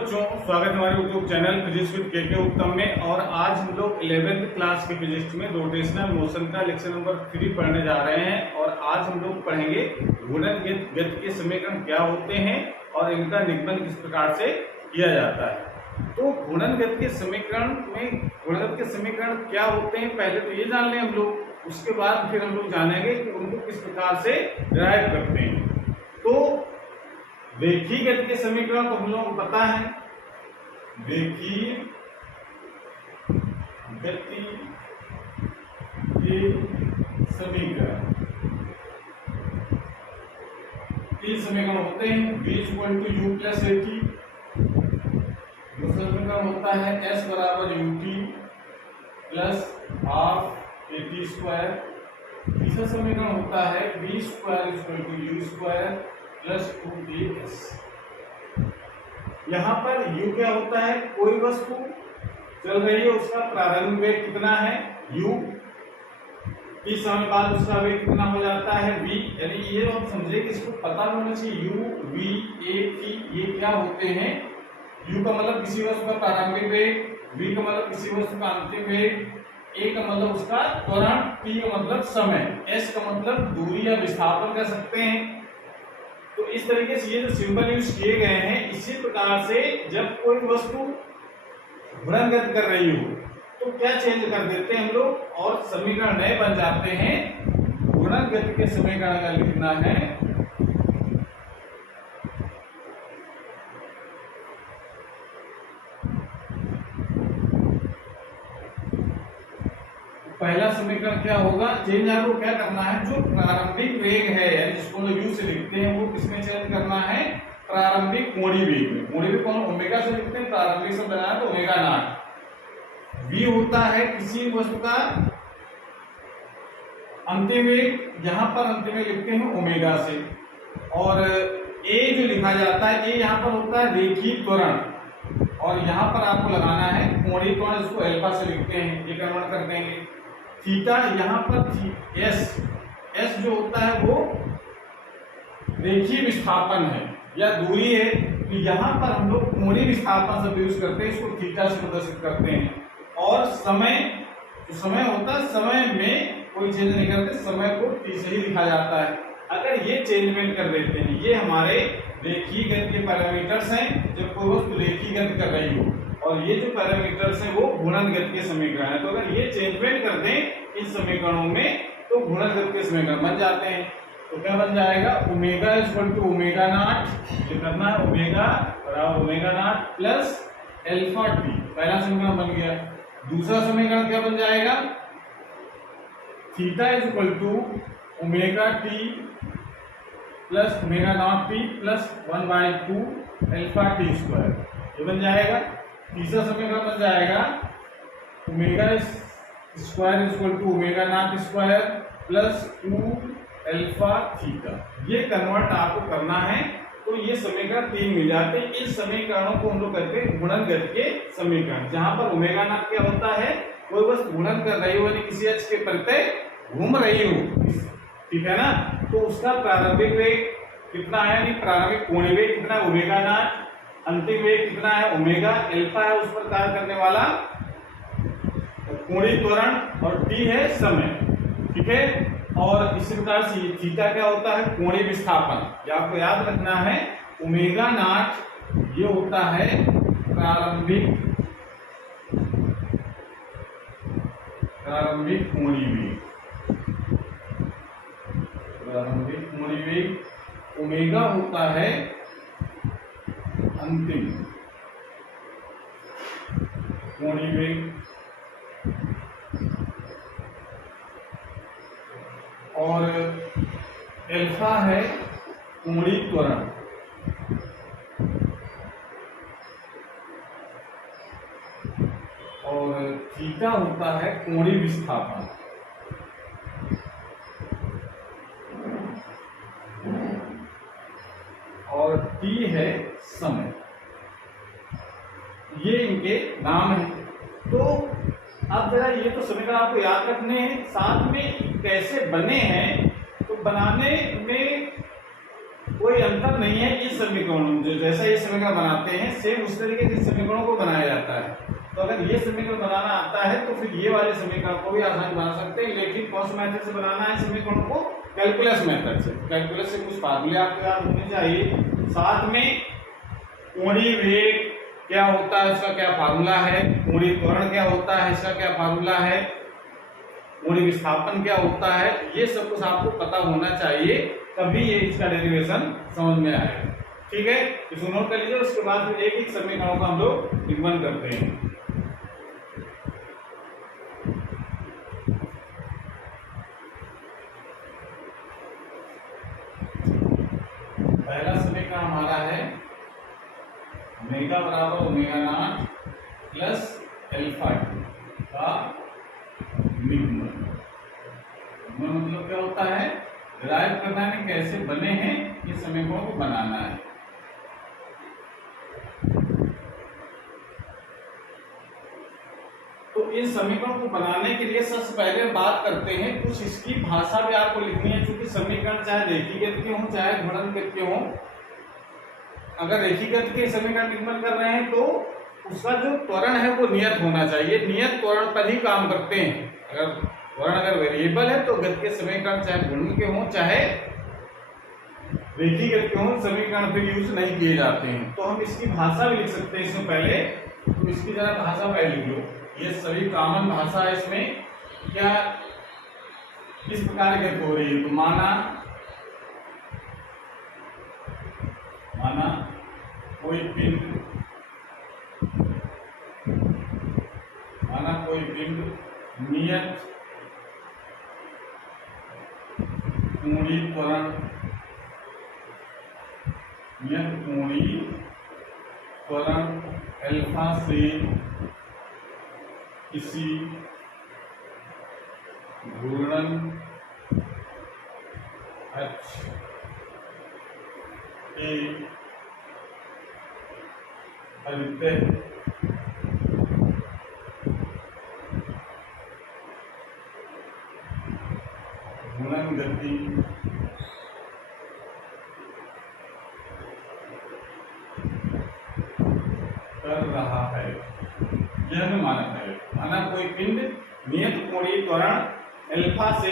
बच्चों, स्वागत है हमारे यूट्यूब चैनल फिजिक्स विद के उत्तम में। और आज हम लोग 11th क्लास के फिजिक्स में रोटेशनल मोशन का लेक्चर नंबर 3 पढ़ने जा रहे हैं। और आज हम लोग पढ़ेंगे घूर्णन गति के समीकरण क्या होते हैं और इनका निगमन किस प्रकार से किया जाता है। तो घूर्णन गति के समीकरण क्या होते हैं, पहले तो ये जान लें हम लोग, उसके बाद फिर हम लोग जानेंगे कि उनको किस प्रकार से डिराइव करते हैं। तो रेखीय गति के समीकरण तो हम लोगों को पता है। रेखीय गति के समीकरण तीन समीकरण होते हैं। v = u + at। दूसरा समीकरण होता है s = ut + ½ at²। तीसरा समीकरण होता है v² = u² + 2as। यहाँ पर u क्या होता है, कोई वस्तु चल रही है उसका प्रारंभिक वेग कितना है u, इस समय बाद उसका वेग कितना हो जाता है v। यानी ये हम समझे कि इसको पता होना चाहिए u, v, a, t ये क्या होते हैं। u का मतलब किसी वस्तु का प्रारंभिक वेग, v का मतलब किसी वस्तु का अंतिम वेग, a का मतलब उसका त्वरण, t का मतलब समय, s का मतलब दूरी या विस्थापन कह सकते हैं। तो इस तरीके से ये जो सिंबल यूज किए गए हैं, इसी प्रकार से जब कोई वस्तु घूर्णन गति कर रही हो तो क्या चेंज कर देते हैं हम लोग और समीकरण नए बन जाते हैं। घूर्णन गति के समीकरण का लिखना है पहला समीकरण क्या होगा, चेंज आपको क्या करना है, जो प्रारंभिक वेग है जिसको हम u से लिखते हैं वो किसमें चेंज करना है, प्रारंभिक कोणीय वेग में। कोणीय वेग कौन ओमेगा से लिखते हैं, प्रारंभिक से बनाया तो ओमेगा नॉट। v होता है किसी वस्तु का अंतिम वेग, यहाँ पर अंतिम वेग लिखते हैं ओमेगा से। और a जो लिखा जाता है, a यहाँ पर होता है रेखीय त्वरण, और यहाँ पर आपको लगाना है कोणीय त्वरण, इसको अल्फा से लिखते हैं, ये कन्वर्ट कर देंगे। थीटा यहाँ पर s जो होता है वो रेखीय विस्थापन है या दूरी है, तो यहाँ पर हम लोग कोणीय विस्थापन शब्द यूज करते हैं, इसको थीटा से प्रदर्शित करते हैं। और समय जो समय होता है, समय में कोई चेंज नहीं करते, समय को t से ही लिखा जाता है। अगर ये चेंजमेंट कर देते हैं, ये हमारे रेखीय गति के पैरामीटर्स हैं जब कोई वस्तु रेखीय गति कर रही हो, और ये जो पैरामीटर्स हैं वो घूर्णन गति के समीकरण है। तो अगर ये चेंजमेंट कर दें इन समीकरणों में तो घूर्णन गति के समीकरण बन जाते हैं। तो क्या बन जाएगा, ओमेगा = ओमेगा नॉट, ये करना है omega = omega naught plus alpha t, पहला समीकरण बन गया। दूसरा समीकरण क्या बन जाएगा, theta = omega t plus omega naught t plus 1/2 alpha t², ये बन जाएगा। तीसरा समीकरण बन जाएगा ओमेगा² = omega naught square plus 2 alpha theta. ये कन्वर्ट आपको करना है, तो ये समीकरण 3 मिल जाते हैं। इस समीकरणों को हम लोग कहते हैं घूर्णन गति के समीकरण, जहां पर ओमेगा नॉट क्या होता है, कोई वस्तु घूर्णन कर रही हो यानी किसी अक्ष के परितः घूम रही हो, ठीक है ना, तो उसका प्रारंभिक वेग कितना है, यानी प्रारंभिक कोणीय वेग कितना है ओमेगा नॉट, अंतिम वेग कितना है ओमेगा, अल्फा है उस पर कार्य करने वाला कोणीय त्वरण, और t है समय, ठीक है। और इसी प्रकार से थीटा क्या होता है, कोणीय विस्थापन, ये आपको याद रखना है। ओमेगा नॉट ये होता है प्रारंभिक कोणीय वेग, प्रारंभिक कोणीय वेग। ओमेगा होता है अंतिम कोणीय वेग, और अल्फा है कोणीय त्वरण, और थीटा होता है कोणीय विस्थापन। और t है समय। ये इनके नाम है। तो अब जरा ये तो समीकरण आपको याद रखने हैं, साथ में कैसे बने हैं। तो बनाने में कोई अंतर नहीं है इस समीकरण जो जैसा ये समीकरण बनाते हैं सेम उस तरीके के समीकरणों को बनाया जाता है। तो अगर ये समीकरण बनाना आता है तो फिर ये वाले समीकरण को भी आसानी बना सकते हैं, लेकिन कौन से मेथड से बनाना है समीकरणों को? कैलकुलस मेथड से। कैलकुलस से कुछ फार्मूले आपको याद होने चाहिए, साथ में कोणीय वेग क्या होता है उसका क्या फार्मूला है, कोणीय त्वरण क्या होता है इसका क्या फार्मूला है, कोणीय विस्थापन क्या होता है, ये सब कुछ आपको पता होना चाहिए, तभी ये इसका डेरिवेशन समझ में आएगा। ठीक है, इसको नोट कर लीजिए। उसके बाद फिर एक एक समीकरणों का हम लोग निगमन करते हैं। पहला समीकरण हमारा है ओमेगा बराबर omega naught plus alpha T का निगमन। मतलब क्या होता है? डिराइव करना है कैसे बने हैं ये समीकरणों को बनाना है। तो इन समीकरणों को बनाने के लिए सबसे पहले बात करते हैं कुछ इसकी भाषा भी आपको लिखनी है, क्योंकि समीकरण चाहे रेखीगत के हों चाहे घूर्णनगत के हों। अगर रेखीगत के समीकरण निगमन कर रहे हैं तो उसका जो त्वरण है वो नियत होना चाहिए, नियत त्वरण पर ही काम करते हैं। अगर त्वरण अगर वेरिएबल है तो गति के समीकरण चाहे घूर्णन के हों चाहे रेखीगत के हों समीकरण फिर यूज नहीं किए जाते हैं। तो हम इसकी भाषा भी लिख सकते हैं इसमें पहले, तो इसकी जरा भाषा पहले लिख लो। ये सभी कॉमन भाषा है, इसमें क्या किस प्रकार गति हो रही है। तो माना कोई पिंड नियत कोणीय त्वरण अल्फा से किसी घूर्णन अक्ष के परितः घूर्णन गति कर रहा है, यह माना है। माना कोई पिंड नियत कोणीय त्वरण अल्फा से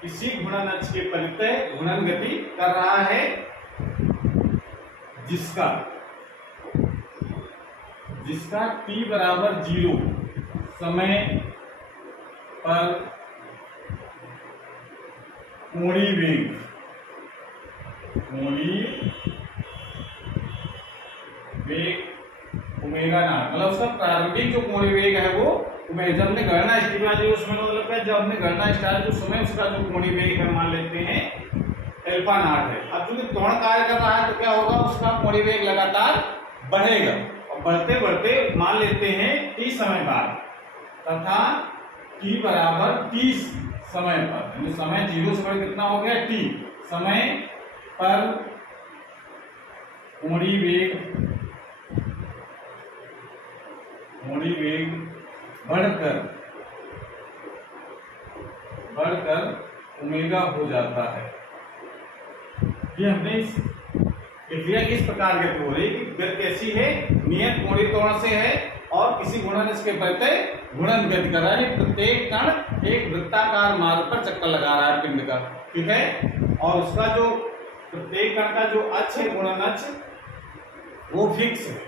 किसी घूर्णन अक्ष के परितः घूर्णन गति कर रहा है, जिसका t बराबर 0 समय पर कोणीय वेग ओमेगा नॉट, मतलब उसका प्रारंभिक जो कोणीय वेग है वो जब हमने गणना स्टार्ट की उसमें मतलब जब हमने गणना स्टार्ट की उस समय उसका जो कोणीय वेग है मान लेते हैं अल्फा नॉट है। अब चूंकि त्वरण कार्य कर रहा है तो क्या होगा, उसका कोणीय वेग लगातार बढ़ेगा और बढ़ते बढ़ते मान लेते हैं t समय बाद तथा t बराबर 30 समय पर, यानी समय 0 से बढ़ कितना हो गया t समय पर कोणीय वेग बढ़कर ओमेगा हो जाता है। ये हमने क्रिया किस प्रकार गति हो रही है कि गति कैसी है, नियत कोणीय त्वरण से है और किसी घूर्णन इसके परितः घूर्णन गति कर रहा है। प्रत्येक कण एक वृत्ताकार मार्ग पर चक्कर लगा रहा है पिंड का, ठीक है। और उसका जो प्रत्येक कण का जो अक्ष है घूर्णन अक्ष वो फिक्स है,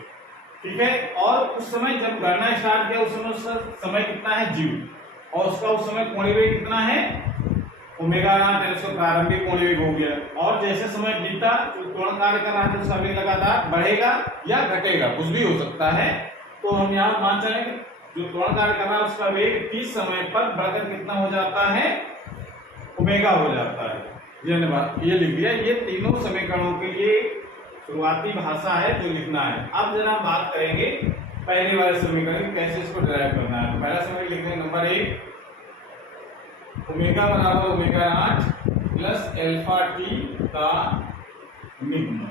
ठीक है। और उस समय जब गणना स्टार्ट किया उस समय उसका समय कितना है 0 और उसका उस समय कोणीय वेग कितना है ओमेगा नॉट, उसका प्रारंभिक कोणीय वेग हो गया। और जैसे समय बीता त्वरण कार्य कर रहा है तो उसका वेग लगातार बढ़ेगा या घटेगा, कुछ भी हो सकता है। तो हम यहाँ मान चलेंगे जो त्वरण कार्य कर रहा है उसका वेग 30 समय पर बढ़कर कितना हो जाता है ओमेगा हो जाता है। ये लिख दिया। ये तीनों समीकरणों के लिए शुरुआती भाषा है जो लिखना है। अब जरा हम बात करेंगे पहले वाले समीकरण कैसे इसको डिराइव करना है। पहला समीकरण लिखते हैं नंबर 1 ओमेगा बराबर omega naught plus alpha T का निगमन।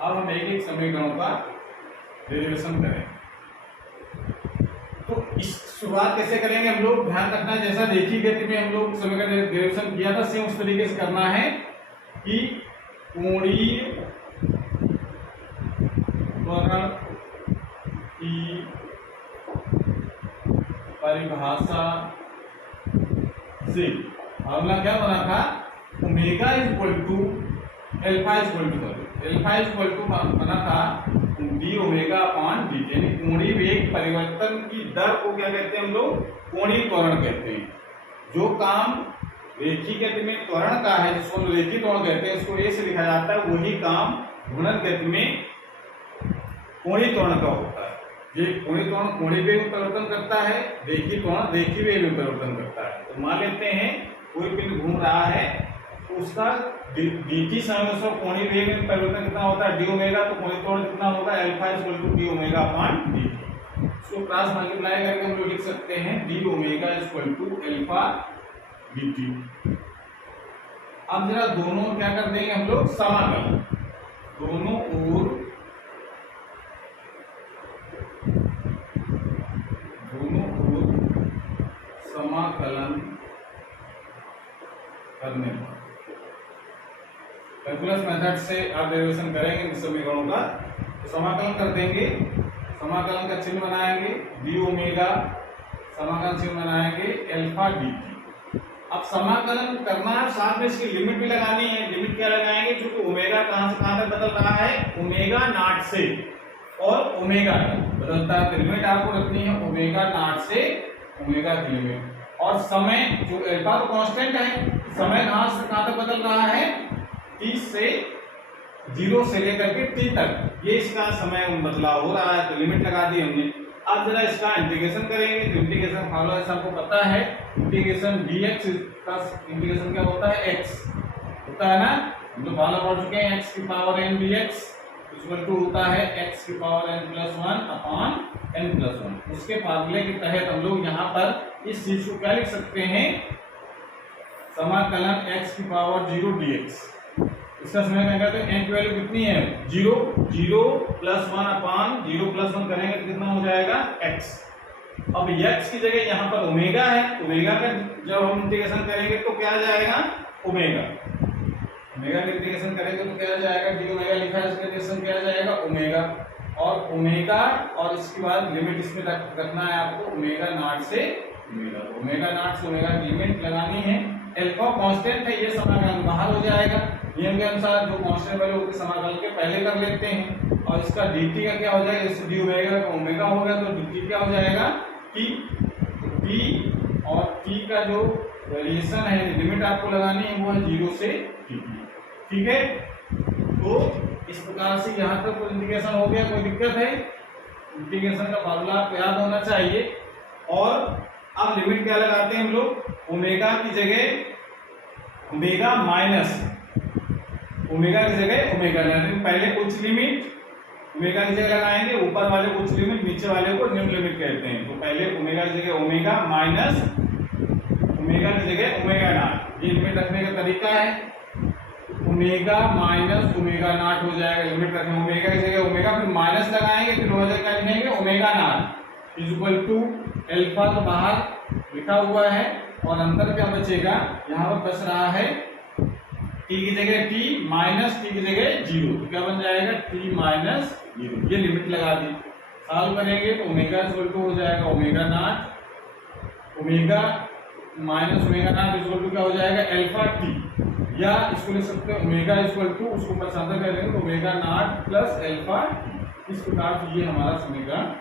अब हम एक एक समीकरणों का डेरिवेशन करें। तो इस शुरुआत कैसे करेंगे हम लोग, ध्यान रखना जैसा देखी गति में हम लोग समीकरण डेरिवेशन किया था सेम उस तरीके से करना है। कि कोणीय त्वरण की परिभाषा से फॉर्मूला क्या बना था, omega is equal to alpha is equal to, alpha is equal to बना था डी ओमेगा अपॉन डी, यानी कोणीय वेग परिवर्तन की दर को क्या कहते हैं हम लोग, कोणीय त्वरण कहते हैं। जो काम रेखीय गति में त्वरण का है, जिसको हम रेखीय त्वरण कहते हैं, उसको ए से लिखा जाता है, वही काम घूर्णन गति में कोणीय त्वरण का होता है। ये कोणीय त्वरण कोणीय वेग में परिवर्तन करता है, रेखीय त्वरण रेखीय वेग में परिवर्तन करता है। तो मान लेते हैं कोई पिंड घूम रहा है तो उसका dt समय उसका कोणीय वेग में परिवर्तन कितना होता है, डी ओमेगा, तो कोणीय त्वरण कितना होगा, alpha is equal to D omega upon D. इसको क्रॉस मल्टीप्लाई करके हम लोग लिख सकते हैं D omega is equal to alpha dt। अब जरा दोनों क्या कर देंगे हम लोग, समाकलन, दोनों ओर समाकलन करने पर कैलकुलस मेथड से आप डेरिवेशन करेंगे इन समीकरणों का, तो समाकलन कर देंगे, समाकलन का चिन्ह बनाएंगे डी ओमेगा, समाकलन चिन्ह बनाएंगे अल्फा डी टी। अब समाकलन करना है, साथ में इसकी लिमिट भी लगानी है। लिमिट क्या लगाएंगे, क्योंकि ओमेगा कहां से कहां तक बदल रहा है, ओमेगा नॉट से और ओमेगा तक बदलता है, तो लिमिट आपको रखनी है ओमेगा नॉट से ओमेगा की लिमिट। और समय जो अल्फा तो कांस्टेंट है, समय कहां से कहां तक बदल रहा है, t से 0 से लेकर के t तक, ये इसका समय बदलाव हो रहा है, तो लिमिट लगा दी हमने। अब जरा इसका इंटीग्रेशन करेंगे, तो इंटीग्रेशन फॉर्मूला सबको पता है, इंटीग्रेशन dx का इंटीग्रेशन क्या होता है, x होता है ना, हम लोग फॉर्मूला पढ़ चुके हैं, x की power n dx equal to होता है x की power n plus 1 upon n plus 1। उसके फार्मूले के तहत हम लोग यहाँ पर इस चीज को क्या लिख सकते हैं, समाकलन x की पावर 0 dx। इसका समय क्या कहते हैं, n की वैल्यू कितनी है, 0, 0 प्लस 1 अपॉन 0 प्लस 1 करेंगे तो कितना हो जाएगा, x। अब x की जगह यहाँ पर ओमेगा है, ओमेगा का जब हम इंटीग्रेशन करेंगे तो क्या आ जाएगा, ओमेगा, ओमेगा का इंटीग्रेशन करेंगे तो क्या आ जाएगा, डी ओमेगा लिखा है, इसका इंटीग्रेशन क्या आ जाएगा, ओमेगा, और ओमेगा, और इसके बाद लिमिट इसमें रखना है आपको ओमेगा नॉट से ओमेगा, तो ओमेगा नॉट से ओमेगा की लिमिट लगानी है। अल्फा कांस्टेंट है, ये समाकलन बाहर हो जाएगा, नियम के अनुसार जो कांस्टेंट वैल्यू होती है समाकलन के पहले कर लेते हैं। और इसका dt का क्या हो जाएगा, जैसे डी ओमेगा का ओमेगा हो गया, तो dt क्या हो जाएगा, t, t और t का जो वेरिएशन है, लिमिट आपको लगानी है वो है 0 से t, ठीक है। तो इस प्रकार से यहाँ तक तो इंटीग्रेशन हो गया, कोई दिक्कत है, इंटीग्रेशन का फार्मूला आपको याद होना चाहिए। और अब लिमिट क्या लगाते हैं हम लोग, ओमेगा की जगह ओमेगा माइनस, ओमेगा की जगह ओमेगा, पहले उच्च लिमिट ओमेगा की जगह लगाएंगे, ऊपर वाले उच्च लिमिट, नीचे वाले को निम्न लिमिट कहते हैं। तो पहले ओमेगा की जगह ओमेगा माइनस ओमेगा की जगह ओमेगा नॉट, ये लिमिट रखने का तरीका है। ओमेगा माइनस ओमेगा नॉट हो जाएगा, लिमिट रखें ओमेगा की जगह ओमेगा, फिर माइनस लगाएंगे, फिर हो जाएगा क्या लिखेंगे, omega naught is equal to alpha, तो बाहर लिखा हुआ है, और अंदर क्या बचेगा, यहाँ पर बच रहा है t की जगह t माइनस t की जगह 0, तो क्या बन जाएगा, t माइनस 0, ये लिमिट लगा दी। सॉल्व करेंगे तो ओमेगा इक्वल टू हो जाएगा omega naught, omega minus omega naught equal to क्या हो जाएगा, अल्फा t, या इसको लिख सकते हैं ओमेगा इक्वल टू, उसको पचासा कर लेंगे तो omega naught plus alpha t। इस प्रकार से ये हमारा समीकरण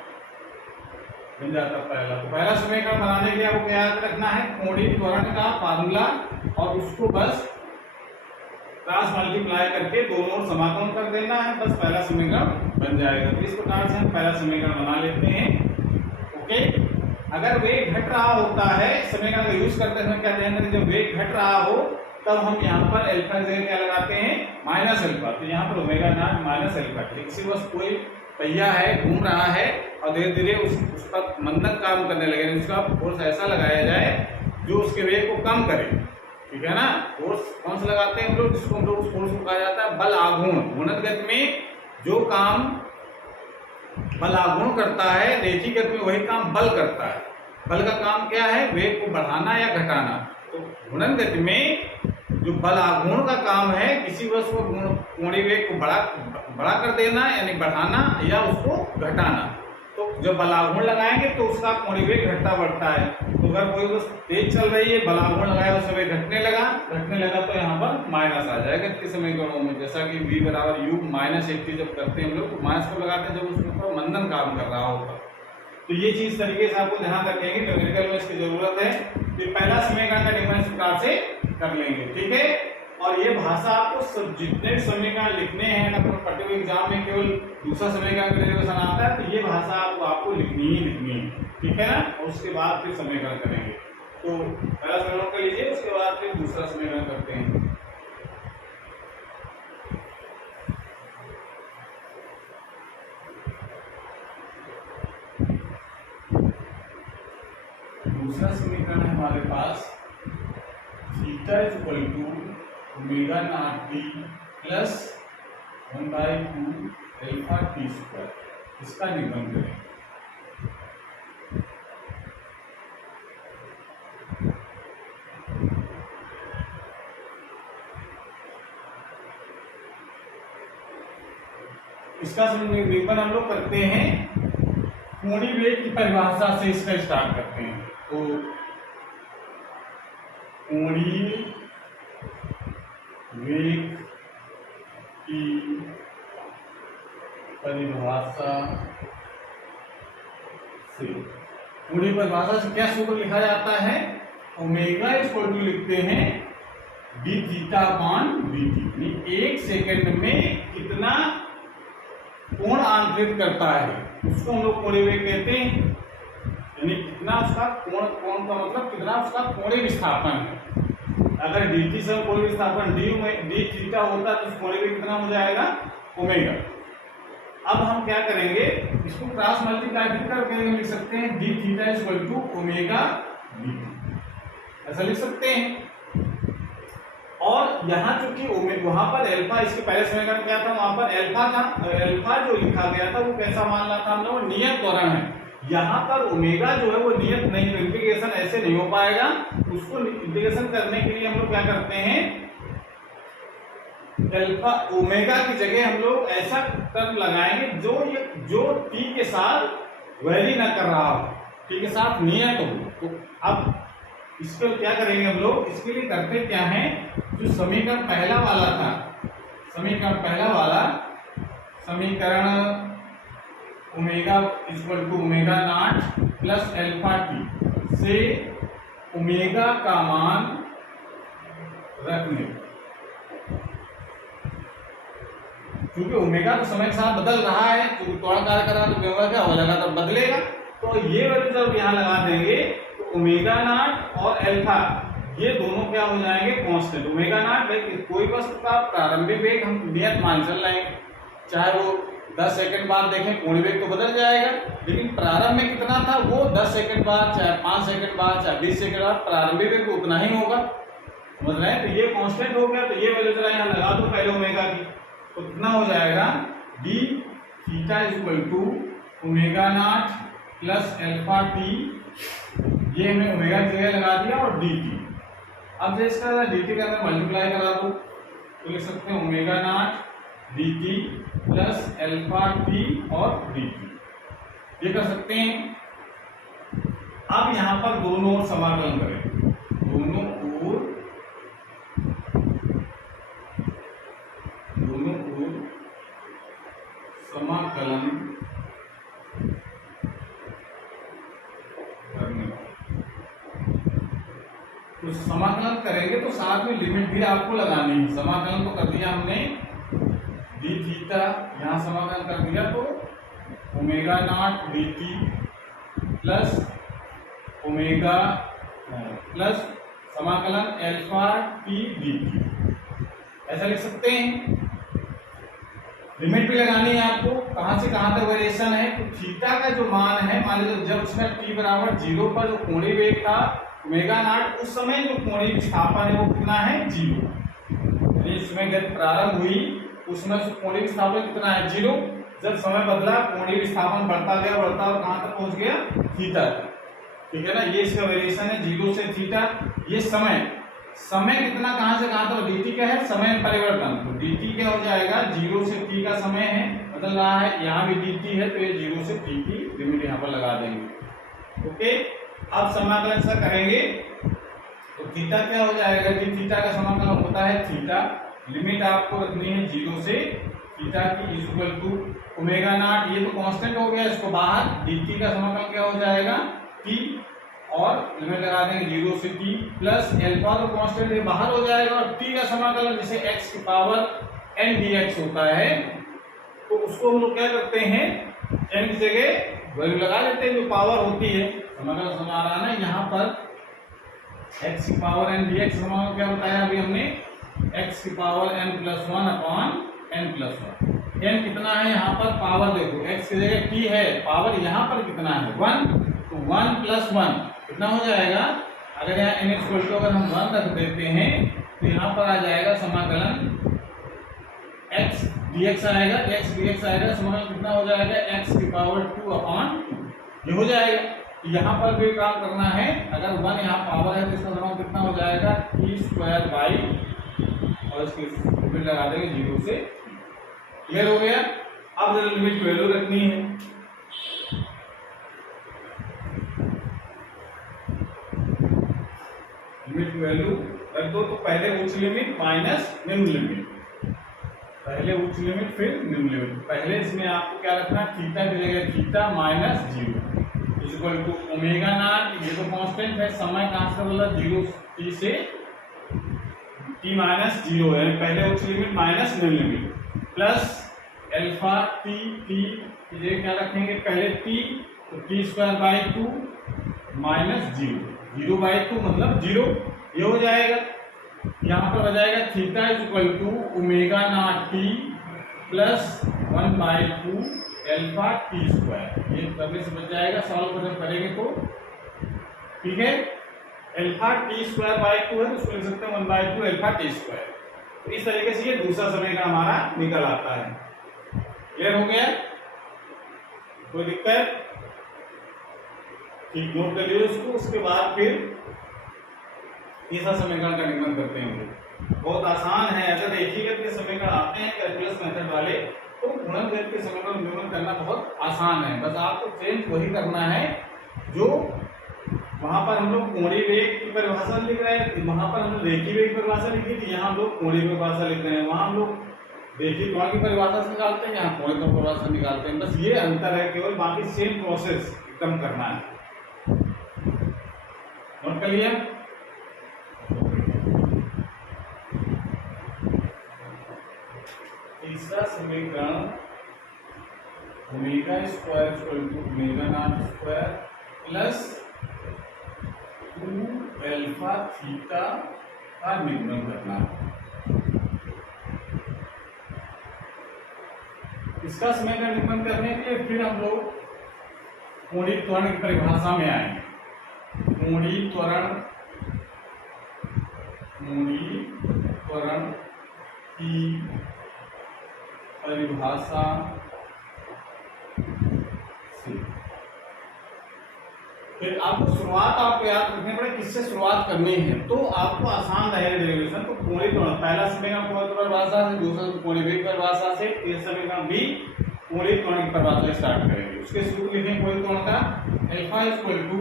बन जाता है पहला। तो पहला समीकरण बनाने के लिए आपको क्या याद रखना है, कोणीय त्वरण का फार्मूला, और उसको बस क्रॉस मल्टीप्लाई करके दोनों ओर समाकलन कर देना है, बस पहला समीकरण बन जाएगा। तो इस प्रकार से हम पहला समीकरण बना लेते हैं। ओके, अगर वेग घट रहा होता है, समीकरण का यूज करते समय क्या ध्यान रखें, जब वेग घट रहा हो तब हम यहाँ पर अल्फा की जगह क्या लगाते हैं, माइनस अल्फा, तो यहाँ पर ओमेगा नॉट माइनस अल्फा। ठीक से बस कोई पहिया है घूम रहा है और धीरे धीरे उस पर मंदन काम करने लगे, उसका फोर्स ऐसा लगाया जाए जो उसके वेग को कम करे, ठीक है ना। फोर्स कौन सा लगाते हैं हम लोग, जिसको हम लोग उस फोर्स को कहा जाता है बल आघूर्ण। घूर्णन गति में जो काम बल आघूर्ण करता है, रेखीय गति में वही काम बल करता है। बल का काम क्या है, वेग को बढ़ाना या घटाना। तो घूर्णन गति में जो बल आघूर्ण का काम है किसी वस्तु को कोणीय वेग को बड़ा कर देना यानी बढ़ाना या उसको घटाना। तो जब बल आघूर्ण लगाएंगे तो उसका कोणीय वेग घटता बढ़ता है। तो अगर कोई वस्तु तेज चल रही है, बल आघूर्ण लगाया, उसका वेग घटने लगा तो यहाँ पर माइनस आ जाएगा किस समीकरणों में, जैसा कि v बराबर u माइनस 1 जब करते हैं हम लोग तो माइनस को लगाते हैं जब उसके ऊपर मंदन काम कर रहा होता। तो ये चीज तरीके से आपको ध्यान रखेंगे, न्यूमेरिकल में इसकी जरूरत है। कि पहला समीकरण का निर्माण इस प्रकार से कर लेंगे, ठीक है। और ये भाषा आपको सब जितने समीकरण लिखने हैं, अगर पर्टिकुलर एग्जाम में केवल दूसरा समीकरण का डेरिवेशन आता है तो ये भाषा आपको लिखनी ही लिखनी है, ठीक है ना। और उसके बाद फिर समीकरण करेंगे। तो पहला समीकरण कर लीजिए, उसके बाद फिर दूसरा समीकरण करते हैं। दूसरा समीकरण है हमारे पास theta is equal to omega naught T plus 1/2 alpha T square. इसका निरूपण करें। इसका निरूपण हम लोग करते हैं कोणीय वेग की परिभाषा से, इसका स्टार्ट करते हैं। तो कोणीय वेग की परिभाषा से, कोणीय परिभाषा से क्या सूत्र लिखा जाता है, ओमेगा इक्वल टू लिखते हैं D theta upon D T. एक सेकंड में कितना कोण आंतरित करता है उसको हम लोग कोणीय वेग कहते हैं, यानी कितना उसका कोण का मतलब कितना उसका कोणीय विस्थापन है। अगर dt से कोणीय विस्थापन डी थीटा होता तो कोणीय वेग कितना हो जाएगा, ओमेगा। अब हम क्या करेंगे, इसको क्रॉस मल्टीप्लाई करके लिख सकते हैं D theta is equal to omega dt, ऐसा लिख सकते हैं। और यहाँ चूंकि वहां पर अल्फा, इसके पहले समीकरण क्या था, वहां पर अल्फा था, अल्फा जो लिखा गया था वो कैसा मान रहा था हम लोग, नियत त्वरण है। यहाँ पर ओमेगा जो है वो नियत नहीं, इंटीग्रेशन ऐसे नहीं हो पाएगा। उसको इंटीग्रेशन करने के लिए हम लोग क्या करते हैं, अल्फा ओमेगा की जगह हम लोग ऐसा टर्म लगाएंगे जो टी के साथ वेरी ना कर रहा हो, टी के साथ नियत हो। तो अब इसको क्या करेंगे हम लोग, इसके लिए करते क्या है, जो समीकरण पहला वाला था, समीकरण omega equal to omega naught plus alpha T से ओमेगा का मान रखने, क्योंकि ओमेगा तो समय के साथ बदल रहा है, क्योंकि त्वरण कार्य कर रहा है तो ओमेगा क्या हो जाएगा, तो बदलेगा। तो ये वैल्यू जब यहाँ लगा देंगे तो ओमेगा नॉट और अल्फा ये दोनों क्या हो जाएंगे, कांस्टेंट। ओमेगा नॉट कोई वस्तु का प्रारंभिक वेग हम नियत मान चल रहे हैं, चाहे वो 10 सेकंड बाद देखें कोणीय वेग तो बदल जाएगा, लेकिन प्रारंभ में कितना था वो 10 सेकंड बाद, चाहे 5 सेकंड बाद, चाहे 20 सेकंड बाद, प्रारंभिक वेग तो उतना ही होगा, समझ रहे हैं। तो ये कांस्टेंट हो गया। तो ये वैल्यू जरा यहाँ लगा दो पहले ओमेगा की, तो कितना हो जाएगा, D theta is equal to omega naught plus alpha T, ये हमने ओमेगा की जगह लगा दिया, और डी टी। अब जैसे इसका डी टी के अंदर मल्टीप्लाई करा दो तो लिख सकते हैं omega naught D T plus alpha T और डी टी, ये कर सकते हैं। अब यहाँ पर दोनों ओर समाकलन करें, दोनों ओर समाकलन करने, तो समाकलन करेंगे तो साथ में लिमिट भी आपको लगानी है। समाकलन तो कर दिया हमने डी थीटा, यहाँ समाकलन कर दिया तो omega naught D T plus omega plus समाकलन अल्फा टी डी टी, ऐसा लिख सकते हैं। लिमिट भी लगानी है आपको, कहां से कहां तक वेरिएशन है। तो थीटा का जो मान है, मान लीजिए जब उसका t बराबर 0 पर जो कोणीय वेग था ओमेगा नॉट, उस समय जो कोणीय विस्थापन है वो कितना है, 0। इस समय जब प्रारंभ हुई उसमें कोणीय विस्थापन कितना है, 0। जब समय बदला कोणीय विस्थापन बढ़ता गया और कहां तक पहुंच गया, थीटा, ठीक है ना। ये इसका वेरिएशन है 0 से थीटा, ये समय। समय कितना कहां से कहां तक, dt क्या है, समय परिवर्तन, तो dt क्या हो जाएगा, 0 से t का समय है बदल रहा है, यहाँ भी dt है तो ये 0 से t की लिमिट यहाँ पर लगा देंगे। ओके, अब समाकलन से करेंगे तो थीटा क्या हो जाएगा कि थीटा का समाकलन होता है थीटा, लिमिट आपको रखनी है 0 से थीटा की इक्वल टू ओमेगा नॉट, ये तो कांस्टेंट हो गया, इसको बाहर, dt का समाकलन क्या हो जाएगा t, और लिमिट लगा देंगे 0 से t प्लस अल्फा, तो कांस्टेंट ये बाहर हो जाएगा, और t का समाकलन जिसे x की पावर n dx होता है, तो उसको हम लोग क्या करते हैं, n की जगह वैल्यू लगा लेते हैं जो पावर होती है, समाकलन समझ रहा है यहाँ पर x की पावर n dx समाकलन क्या बताया अभी हमने, x की power n plus 1 upon n plus 1, n कितना है यहाँ पर, पावर देखो x की जगह t है, पावर यहाँ पर कितना है 1, तो 1 प्लस 1 कितना हो जाएगा, अगर यहाँ n इक्वल टू अगर हम 1 रख देते हैं तो यहाँ पर आ जाएगा समाकलन x dx आएगा, x dx आएगा, समाकलन कितना हो जाएगा x की पावर 2 अपॉन ये हो जाएगा। यहाँ पर भी काम करना है, अगर 1 यहाँ पावर है तो इसका समाकलन कितना हो जाएगा t स्क्वायर बाई, और इसकी लिमिट लगा देंगे 0 से, क्लियर हो गया। अब लिमिट की वैल्यू रखनी है, लिमिट की वैल्यू रख दो, तो पहले उच्च लिमिट माइनस निम्न लिमिट, पहले उच्च लिमिट फिर निम्न लिमिट, पहले इसमें आपको क्या रखना है, थीटा की जगह theta minus 0 equal to omega naught, ये तो कांस्टेंट है, समय कहां से बोला 0 t से t माइनस 0 है, पहले उच्च लिमिट माइनस निम्न limit plus alpha t, t की जगह क्या रखेंगे, पहले t, तो t square by 2 minus 0 by 2 मतलब 0, ये हो जाएगा, यहाँ पर हो जाएगा theta equal to omega naught t plus 1 by 2 alpha t square, ये करने से बच जाएगा, सॉल्व जब करेंगे तो ठीक है, अल्फा t स्क्वायर बाई 2 है तो उसको लिख सकते हैं 1 बाई 2 अल्फा t स्क्वायर, तो इस तरीके से ये दूसरा समीकरण हमारा निकल आता है। क्लियर हो गया, कोई दिक्कत, ठीक, नोट कर लीजिए उसको, उसके बाद फिर तीसरा समीकरण का निर्माण करते हैं। बहुत आसान है, अगर रेखीगत के समीकरण आते हैं कैलकुलस मेथड वाले तो गुणनफल के समीकरण निर्माण करना बहुत आसान है, बस आपको चेंज वही करना है जो वहां पर हम लोग कोणीय वेग की परिभाषा लिख रहे हैं, वहां पर हम लोग रेखीय वेग की परिभाषा लिखी थी, यहाँ हम लोग कोणीय वेग परिभाषा लिख रहे हैं, वहां हम लोग रेखीय कोण की परिभाषा से निकालते हैं, यहाँ कोणीय कोण परिभाषा निकालते हैं, बस ये अंतर है केवल, बाकी सेम प्रोसेस एकदम करना है। नोट कर लिया, तीसरा समीकरण omega square equal to omega not square plus 2 alpha theta का निगमन करना है। इसका समीकरण निगमन करने के लिए फिर हम लोग कोणीय त्वरण की परिभाषा में आएंगे। कोणीय त्वरण की परिभाषा से फिर आपको शुरुआत आपको याद रखनी पड़े किससे शुरुआत करनी है, तो आपको आसान रहेगा डेरिवेशन। तो कोणीय त्वरण पहला समीकरण कोणीय त्वरण परिभाषा से, दूसरा कोणीय वेग परिभाषा से, तीसरा समीकरण भी कोणीय त्वरण की परिभाषा से स्टार्ट करेंगे। उसके सूत्र लिखेंगे कोणीय त्वरण का, alpha equal to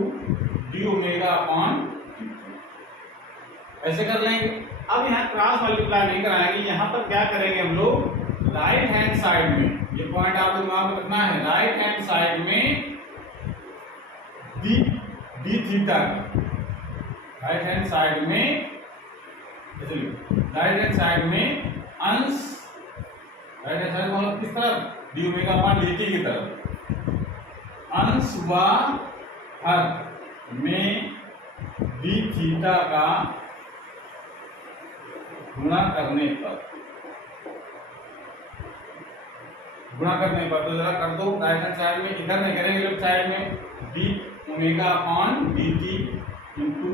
D omega upon, ऐसे कर लेंगे। अब यहाँ क्रॉस मल्टीप्लाई नहीं कराएंगे, यहाँ पर क्या करेंगे हम लोग, राइट हैंड साइड में, ये पॉइंट आपको दिमाग में रखना है, राइट हैंड साइड में D theta, right hand side में, राइट हैंड साइड में अंश, राइट हैंड साइड मतलब किस तरफ, डी ओमेगा अपॉन dt की तरफ, अंश व हर में डी थीटा का गुणा करने पर, तो जरा कर दो राइट हैंड साइड में, इधर नहीं करेंगे, लेफ्ट साइड में D omega upon D T into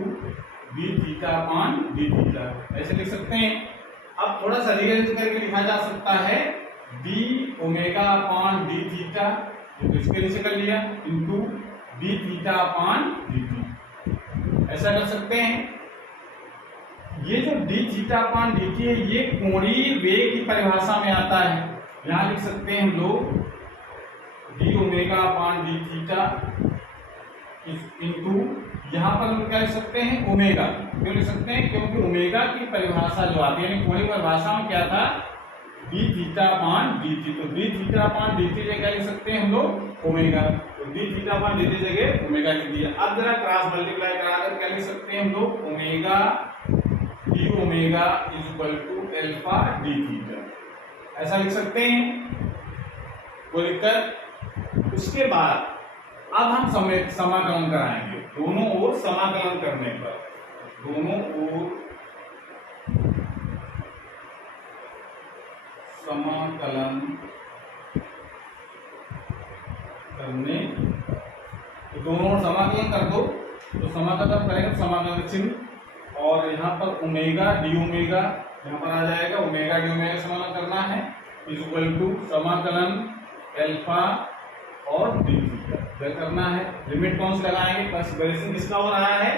D theta upon D theta, ऐसे लिख सकते हैं। अब थोड़ा सा रिअरेंज करके लिखा जा सकता है D omega upon D theta, तो इसके नीचे कर लिया, into D theta upon D T, ऐसा कर सकते हैं। ये जो D theta upon D T है ये कोणीय वेग की परिभाषा में आता है। यहाँ लिख सकते हैं हम लोग D omega upon D theta into, यहाँ पर हम क्या लिख सकते हैं ओमेगा। क्यों लिख सकते हैं? क्योंकि ओमेगा की परिभाषा जो आती है, यानी कोणीय परिभाषा में क्या था, D theta upon D T. तो D theta upon D T जगह लिख सकते हैं हम लोग ओमेगा। तो D theta upon D T जगह ओमेगा लिख दिया। अब जरा क्रॉस मल्टीप्लाई कराकर क्या लिख सकते हैं हम लोग, omega d omega is equal to alpha d theta, ऐसा लिख सकते हैं। वो लिखकर उसके बाद अब हम समाकलन कराएंगे। दोनों ओर समाकलन करने पर, दोनों ओर समाकलन करने, तो दोनों ओर समाकलन कर दो। तो समाकलन करेंगे समाकलन चिन्ह, और यहाँ पर ओमेगा डी ओमेगा यहाँ पर आ जाएगा, ओमेगा डी ओमेगा समाकलन करना है इज इक्वल टू समाकलन अल्फा और डी थीटा क्या करना है। लिमिट कौन से लगाएंगे, बस वेरिएशन किसका हो रहा है,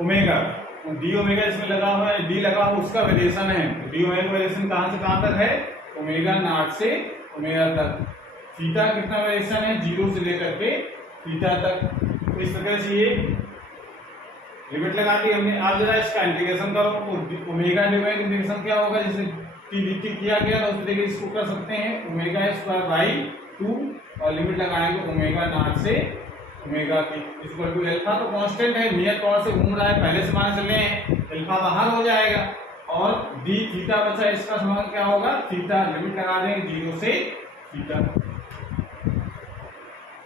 ओमेगा। डी ओमेगा इसमें लगा हुआ है, डी लगा हुआ उसका वेरिएशन है। डी ओमेगा वेरिएशन कहां से कहां तक है, ओमेगा नॉट से ओमेगा तक। थीटा कितना वेरिएशन है, 0 से लेकर के थीटा तक। तो इस तरह से ये लिमिट लगा दी हमने। आप जरा इसका इंटीग्रेशन करो तो ओमेगा डी ओमेगा इंटीग्रेशन क्या होगा, जैसे टी डी टी किया गया तो उस तरीके इसको कर सकते हैं ओमेगा स्क्वायर बाई 2, और लिमिट लगाएंगे ओमेगा नॉट से ओमेगा की इक्वल टू अल्फा। तो कांस्टेंट है, नियत तौर से घूम रहा है, पहले से मान चले हैं अल्फा बाहर हो जाएगा, और डी थीटा बचा, इसका समान क्या होगा थीटा। लिमिट लगा देंगे 0 से थीटा।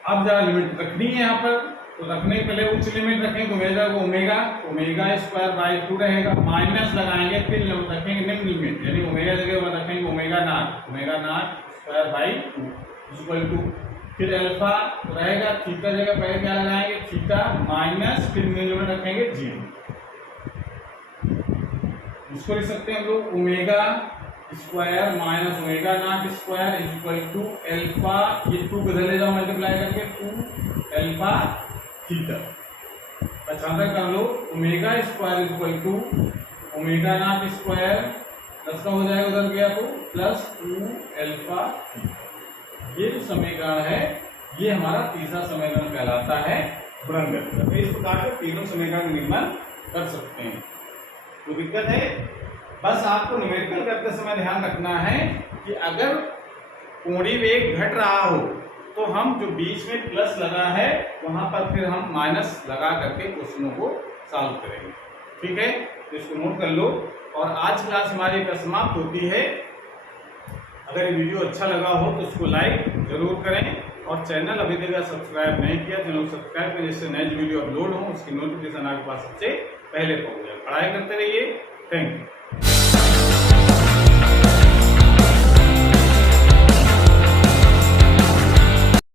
अब जरा लिमिट रखनी है यहाँ पर, तो रखने के पहले उच्च लिमिट रखें तो मेरा ओमेगा स्क्वायर बाई 2 रहेगा, माइनस लगाएंगे फिर रखेंगे निम्न लिमिट, यानी ओमेगा जगह रखेंगे omega not square by 2 equal to, फिर अल्फा रहेगा, थीटा जगह पहले क्या लगाएंगे थीटा माइनस, फिर लिमिट रखेंगे 0। इसको लिख सकते हैं हम लोग omega square minus omega not square is equal to alpha, ये 2 बदल ले जाओ मल्टीप्लाई करके 2 अल्फा थीटा। पहचान कर लो omega square is equal to omega not square plus का हो जाएगा उधर गया तो प्लस 2 अल्फा थीटा। ये जो समीकरण है ये हमारा तीसरा समीकरण कहलाता है गुणनगत। तो इस प्रकार से तीनों समीकरण निर्माण कर सकते हैं। तो दिक्कत है, बस आपको न्यूमेरिकल करते समय ध्यान रखना है कि अगर कोणीय वेग घट रहा हो तो हम जो बीच में प्लस लगा है वहां पर फिर हम माइनस लगा करके क्वेश्चनों को सॉल्व करेंगे। ठीक है, तो इसको नोट कर लो। और आज क्लास हमारी समाप्त होती है। अगर ये वीडियो अच्छा लगा हो तो इसको लाइक जरूर करें, और चैनल अभी तक सब्सक्राइब नहीं किया चैनल सब्सक्राइब करें, जिससे नए वीडियो अपलोड हो उसकी नोटिफिकेशन आपके पास सबसे पहले पहुंच जाए। पढ़ाई करते रहिए। Thank you.